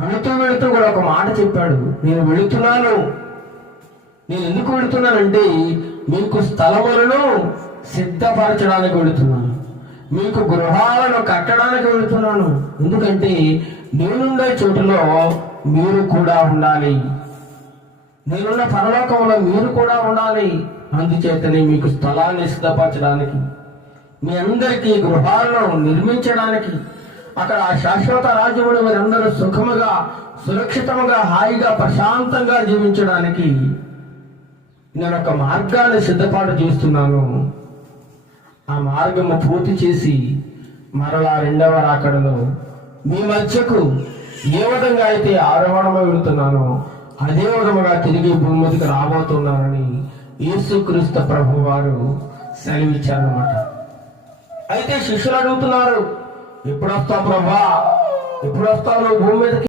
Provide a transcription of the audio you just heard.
వెళుతూ వెళుతూ కూడా ఒక మాట చెప్పాడు, నేను వెళుతున్నాను. నేను ఎందుకు వెళుతున్నానంటే మీకు స్థలములను సిద్ధపరచడానికి వెళుతున్నాను, మీకు గృహాలను కట్టడానికి వెళుతున్నాను. ఎందుకంటే నేనుండే చోటులో మీరు కూడా ఉండాలి, నేనున్న పరలోకంలో మీరు కూడా ఉండాలి. అందుచేతనే మీకు స్థలాన్ని సిద్ధపరచడానికి, మీ అందరికీ గృహాలను నిర్మించడానికి, అక్కడ ఆ శాశ్వత రాజ్యములు మీరందరూ సుఖముగా, సురక్షితముగా, హాయిగా, ప్రశాంతంగా జీవించడానికి నేను ఒక మార్గాన్ని సిద్ధపాటు చేస్తున్నాను. ఆ మార్గము పూర్తి చేసి మరలా రెండవ రాకడలో మీ మధ్యకు ఏ విధంగా అయితే ఆరోహణమై వెళుతున్నానో అదే విధముగా తిరిగి భూమి మీదకి రాబోతున్నానని యేసుక్రీస్తు ప్రభు వారు సెలవిచ్చారన్నమాట. అయితే శిష్యులు అడుగుతున్నారు, ఎప్పుడు వస్తావు ప్రభా, ఎప్పుడు వస్తావు నువ్వు భూమి మీదకి?